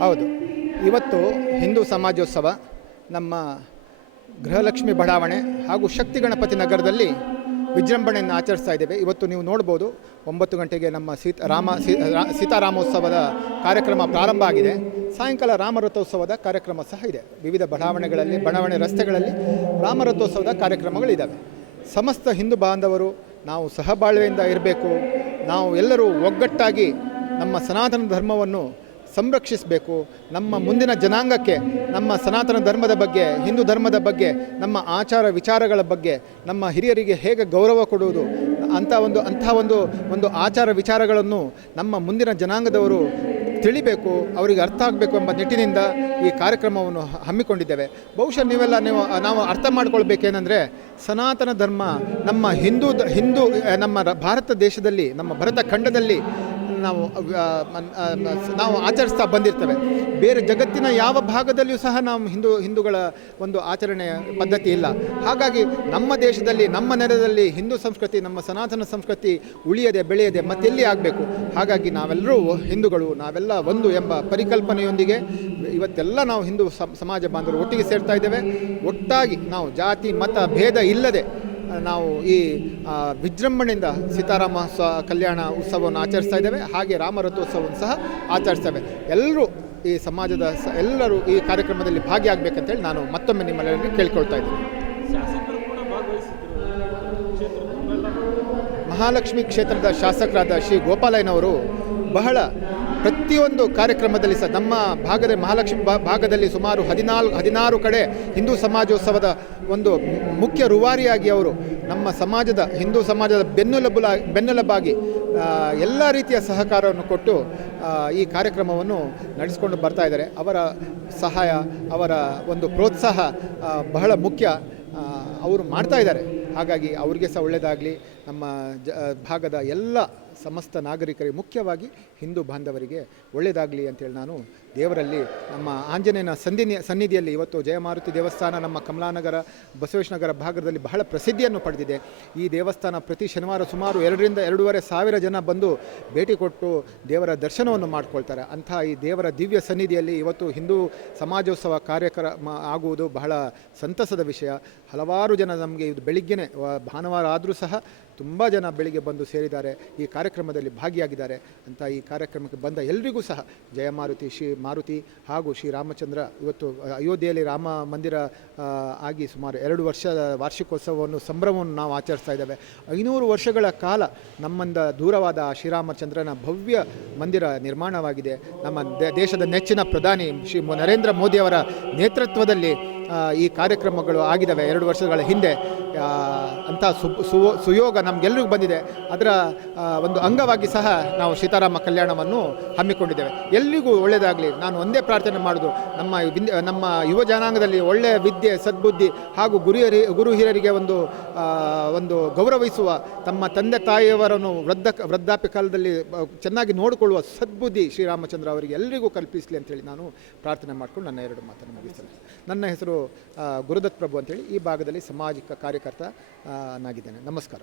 ಹೌದು. ಇವತ್ತು ಹಿಂದೂ ಸಮಾಜೋತ್ಸವ, ನಮ್ಮ ಗೃಹಲಕ್ಷ್ಮಿ ಬಡಾವಣೆ ಹಾಗೂ ಶಕ್ತಿ ಗಣಪತಿ ನಗರದಲ್ಲಿ ವಿಜೃಂಭಣೆಯನ್ನು ಆಚರಿಸ್ತಾ ಇದ್ದೇವೆ. ಇವತ್ತು ನೀವು ನೋಡ್ಬೋದು, ಒಂಬತ್ತು ಗಂಟೆಗೆ ನಮ್ಮ ಸೀತ, ರಾಮ ಸೀತಾರಾಮೋತ್ಸವದ ಕಾರ್ಯಕ್ರಮ ಪ್ರಾರಂಭ ಆಗಿದೆ. ಸಾಯಂಕಾಲ ರಾಮರಥೋತ್ಸವದ ಕಾರ್ಯಕ್ರಮ ಸಹ ಇದೆ. ವಿವಿಧ ಬಡಾವಣೆಗಳಲ್ಲಿ, ಬಡಾವಣೆ ರಸ್ತೆಗಳಲ್ಲಿ ರಾಮರಥೋತ್ಸವದ ಕಾರ್ಯಕ್ರಮಗಳಿದ್ದಾವೆ. ಸಮಸ್ತ ಹಿಂದೂ ಬಾಂಧವರು, ನಾವು ಸಹಬಾಳ್ವೆಯಿಂದ ಇರಬೇಕು. ನಾವು ಎಲ್ಲರೂ ಒಗ್ಗಟ್ಟಾಗಿ ನಮ್ಮ ಸನಾತನ ಧರ್ಮವನ್ನು ಸಂರಕ್ಷಿಸಬೇಕು. ನಮ್ಮ ಮುಂದಿನ ಜನಾಂಗಕ್ಕೆ, ನಮ್ಮ ಸನಾತನ ಧರ್ಮದ ಬಗ್ಗೆ, ಹಿಂದೂ ಧರ್ಮದ ಬಗ್ಗೆ, ನಮ್ಮ ಆಚಾರ ವಿಚಾರಗಳ ಬಗ್ಗೆ, ನಮ್ಮ ಹಿರಿಯರಿಗೆ ಹೇಗೆ ಗೌರವ ಕೊಡುವುದು, ಅಂಥ ಒಂದು ಅಂಥ ಒಂದು ಒಂದು ಆಚಾರ ವಿಚಾರಗಳನ್ನು ನಮ್ಮ ಮುಂದಿನ ಜನಾಂಗದವರು ತಿಳಿಬೇಕು, ಅವರಿಗೆ ಅರ್ಥ ಆಗಬೇಕು ಎಂಬ ನಿಟ್ಟಿನಿಂದ ಈ ಕಾರ್ಯಕ್ರಮವನ್ನು ಹಮ್ಮಿಕೊಂಡಿದ್ದೇವೆ. ಬಹುಶಃ ನೀವೆಲ್ಲ ನೀವು, ನಾವು ಅರ್ಥ ಮಾಡ್ಕೊಳ್ಬೇಕೇನೆಂದರೆ, ಸನಾತನ ಧರ್ಮ ನಮ್ಮ ಹಿಂದೂ ಹಿಂದೂ, ನಮ್ಮ ಭಾರತ ದೇಶದಲ್ಲಿ, ನಮ್ಮ ಭರತ ಖಂಡದಲ್ಲಿ ನಾವು ನಾವು ಆಚರಿಸ್ತಾ ಬಂದಿರ್ತೇವೆ. ಬೇರೆ ಜಗತ್ತಿನ ಯಾವ ಭಾಗದಲ್ಲಿಯೂ ಸಹ ನಾವು ಹಿಂದೂ, ಹಿಂದೂಗಳ ಒಂದು ಆಚರಣೆ ಪದ್ಧತಿ ಇಲ್ಲ. ಹಾಗಾಗಿ ನಮ್ಮ ದೇಶದಲ್ಲಿ, ನಮ್ಮ ನೆಲದಲ್ಲಿ ಹಿಂದೂ ಸಂಸ್ಕೃತಿ, ನಮ್ಮ ಸನಾತನ ಸಂಸ್ಕೃತಿ ಉಳಿಯದೆ, ಬೆಳೆಯದೆ ಮತ್ತೆಲ್ಲಿ ಆಗಬೇಕು? ಹಾಗಾಗಿ ನಾವೆಲ್ಲರೂ ಹಿಂದೂಗಳು, ನಾವೆಲ್ಲ ಒಂದು ಎಂಬ ಪರಿಕಲ್ಪನೆಯೊಂದಿಗೆ ಇವತ್ತೆಲ್ಲ ನಾವು ಹಿಂದೂ ಸಮ್- ಸಮಾಜ ಬಾಂಧವರು ಒಟ್ಟಿಗೆ ಸೇರ್ತಾ ಇದ್ದೇವೆ. ಒಟ್ಟಾಗಿ ನಾವು ಜಾತಿ, ಮತ, ಭೇದ ಇಲ್ಲದೆ ನಾವು ಈ ವಿಜೃಂಭಣೆಯಿಂದ ಸೀತಾರಾಮ ಸ್ವ ಕಲ್ಯಾಣ ಉತ್ಸವವನ್ನು ಆಚರಿಸ್ತಾ ಇದ್ದೇವೆ ಹಾಗೆ ರಾಮರಥೋತ್ಸವವನ್ನು ಸಹ ಆಚರಿಸ್ತೇವೆ ಎಲ್ಲರೂ ಈ ಸಮಾಜದ ಸ ಎಲ್ಲರೂ ಈ ಕಾರ್ಯಕ್ರಮದಲ್ಲಿ ಭಾಗಿಯಾಗಬೇಕಂತೇಳಿ ನಾನು ಮತ್ತೊಮ್ಮೆ ನಿಮ್ಮಲ್ಲಿ ಕೇಳ್ಕೊಳ್ತಾ ಇದ್ದೀನಿ. ಮಹಾಲಕ್ಷ್ಮಿ ಕ್ಷೇತ್ರದ ಶಾಸಕರಾದ ಶ್ರೀ ಗೋಪಾಲಯ್ಯನವರು ಬಹಳ ಪ್ರತಿಯೊಂದು ಕಾರ್ಯಕ್ರಮದಲ್ಲಿ ಸಹ ನಮ್ಮ ಭಾಗದ ಮಹಾಲಕ್ಷ್ಮಿ ಭಾಗದಲ್ಲಿ ಸುಮಾರು ಹದಿನಾಲ್ಕು ಹದಿನಾರು ಕಡೆ ಹಿಂದೂ ಸಮಾಜೋತ್ಸವದ ಒಂದು ಮುಖ್ಯ ರೂವಾರಿಯಾಗಿ ಅವರು ನಮ್ಮ ಸಮಾಜದ, ಹಿಂದೂ ಸಮಾಜದ ಬೆನ್ನೆಲುಬುಲ ಬೆನ್ನೆಲುಬಾಗಿ ಎಲ್ಲ ರೀತಿಯ ಸಹಕಾರವನ್ನು ಕೊಟ್ಟು ಈ ಕಾರ್ಯಕ್ರಮವನ್ನು ನಡೆಸಿಕೊಂಡು ಬರ್ತಾ ಇದ್ದಾರೆ. ಅವರ ಸಹಾಯ, ಅವರ ಒಂದು ಪ್ರೋತ್ಸಾಹ ಬಹಳ ಮುಖ್ಯ ಅವರು ಮಾಡ್ತಾ ಇದ್ದಾರೆ. ಹಾಗಾಗಿ ಅವರಿಗೆ ಸಹ ಒಳ್ಳೆಯದಾಗಲಿ ನಮ್ಮ ಜ ಭಾಗದ ಎಲ್ಲ ಸಮಸ್ತ ನಾಗರಿಕರಿಗೆ, ಮುಖ್ಯವಾಗಿ ಹಿಂದೂ ಬಾಂಧವರಿಗೆ ಒಳ್ಳೆಯದಾಗಲಿ ಅಂತೇಳಿ ನಾನು ದೇವರಲ್ಲಿ ನಮ್ಮ ಆಂಜನೇಯನ ಸಂಧಿನಿ ಸನ್ನಿಧಿಯಲ್ಲಿ ಇವತ್ತು ಜಯಮಾರುತಿ ದೇವಸ್ಥಾನ ನಮ್ಮ ಕಮಲಾನಗರ ಬಸವೇಶ್ವರ ಭಾಗದಲ್ಲಿ ಬಹಳ ಪ್ರಸಿದ್ಧಿಯನ್ನು ಪಡೆದಿದೆ. ಈ ದೇವಸ್ಥಾನ ಪ್ರತಿ ಶನಿವಾರ ಸುಮಾರು ಎರಡರಿಂದ ಎರಡೂವರೆ ಸಾವಿರ ಜನ ಬಂದು ಭೇಟಿ ಕೊಟ್ಟು ದೇವರ ದರ್ಶನವನ್ನು ಮಾಡ್ಕೊಳ್ತಾರೆ. ಅಂಥ ಈ ದೇವರ ದಿವ್ಯ ಸನ್ನಿಧಿಯಲ್ಲಿ ಇವತ್ತು ಹಿಂದೂ ಸಮಾಜೋತ್ಸವ ಕಾರ್ಯಕ್ರಮ ಆಗುವುದು ಬಹಳ ಸಂತಸದ ವಿಷಯ. ಹಲವಾರು ಜನ ನಮಗೆ ಇದು ಬೆಳಿಗ್ಗೆನೆ ಭಾನುವಾರ ಆದರೂ ಸಹ ತುಂಬ ಜನ ಬೆಳಿಗ್ಗೆ ಬಂದು ಸೇರಿದ್ದಾರೆ, ಈ ಕಾರ್ಯಕ್ರಮದಲ್ಲಿ ಭಾಗಿಯಾಗಿದ್ದಾರೆ ಅಂತ ಈ ಕಾರ್ಯಕ್ರಮಕ್ಕೆ ಬಂದ ಎಲ್ರಿಗೂ ಸಹ ಜಯಮಾರುತಿ ಶ್ರೀ ಮಾರುತಿ ಹಾಗೂ ಶ್ರೀ ರಾಮಚಂದ್ರ ಇವತ್ತು ಅಯೋಧ್ಯೆಯಲ್ಲಿ ರಾಮ ಮಂದಿರ ಆಗಿ ಸುಮಾರು ಎರಡು ವರ್ಷದ ವಾರ್ಷಿಕೋತ್ಸವವನ್ನು, ಸಂಭ್ರಮವನ್ನು ನಾವು ಆಚರಿಸ್ತಾ ಇದ್ದೇವೆ. ಐನೂರು ವರ್ಷಗಳ ಕಾಲ ನಮ್ಮಿಂದ ದೂರವಾದ ಶ್ರೀರಾಮಚಂದ್ರನ ಭವ್ಯ ಮಂದಿರ ನಿರ್ಮಾಣವಾಗಿದೆ. ನಮ್ಮ ದೇಶದ ನೆಚ್ಚಿನ ಪ್ರಧಾನಿ ಶ್ರೀ ನರೇಂದ್ರ ಮೋದಿಯವರ ನೇತೃತ್ವದಲ್ಲಿ ಈ ಕಾರ್ಯಕ್ರಮಗಳು ಆಗಿದ್ದಾವೆ. ಎರಡು ವರ್ಷಗಳ ಹಿಂದೆ ಅಂತ ಸು ಸುಯೋಗ ನಮಗೆಲ್ಲರಿಗೂ ಬಂದಿದೆ. ಅದರ ಒಂದು ಅಂಗವಾಗಿ ಸಹ ನಾವು ಸೀತಾರಾಮ ಕಲ್ಯಾಣವನ್ನು ಹಮ್ಮಿಕೊಂಡಿದ್ದೇವೆ. ಎಲ್ಲಿಗೂ ಒಳ್ಳೆಯದಾಗಲಿ, ನಾನು ಒಂದೇ ಪ್ರಾರ್ಥನೆ ಮಾಡೋದು, ನಮ್ಮ ನಮ್ಮ ಯುವ ಜನಾಂಗದಲ್ಲಿ ಒಳ್ಳೆಯ ವಿದ್ಯೆ, ಸದ್ಬುದ್ಧಿ ಹಾಗೂ ಗುರು ಹಿರಿ ಗುರು ಹಿರಿಯರಿಗೆ ಒಂದು ಒಂದು ಗೌರವಿಸುವ, ತಮ್ಮ ತಂದೆ ತಾಯಿಯವರನ್ನು ವೃದ್ಧ, ವೃದ್ಧಾಪ್ಯ ಕಾಲದಲ್ಲಿ ಚೆನ್ನಾಗಿ ನೋಡಿಕೊಳ್ಳುವ ಸದ್ಬುದ್ಧಿ ಶ್ರೀರಾಮಚಂದ್ರ ಅವರಿಗೆ ಎಲ್ಲರಿಗೂ ಕಲ್ಪಿಸಲಿ ಅಂತೇಳಿ ನಾನು ಪ್ರಾರ್ಥನೆ ಮಾಡ್ಕೊಂಡು ನನ್ನ ಎರಡು ಮಾತನ್ನು ಮುಗಿಸ್ತೇನೆ. ನನ್ನ ಹೆಸರು ಗುರುದತ್ ಪ್ರಭು ಅಂತೇಳಿ ಈ ಭಾಗದಲ್ಲಿ ಸಾಮಾಜಿಕ ಕಾರ್ಯಕರ್ತ ನಾಗಿದ್ದೇನೆ. ನಮಸ್ಕಾರ.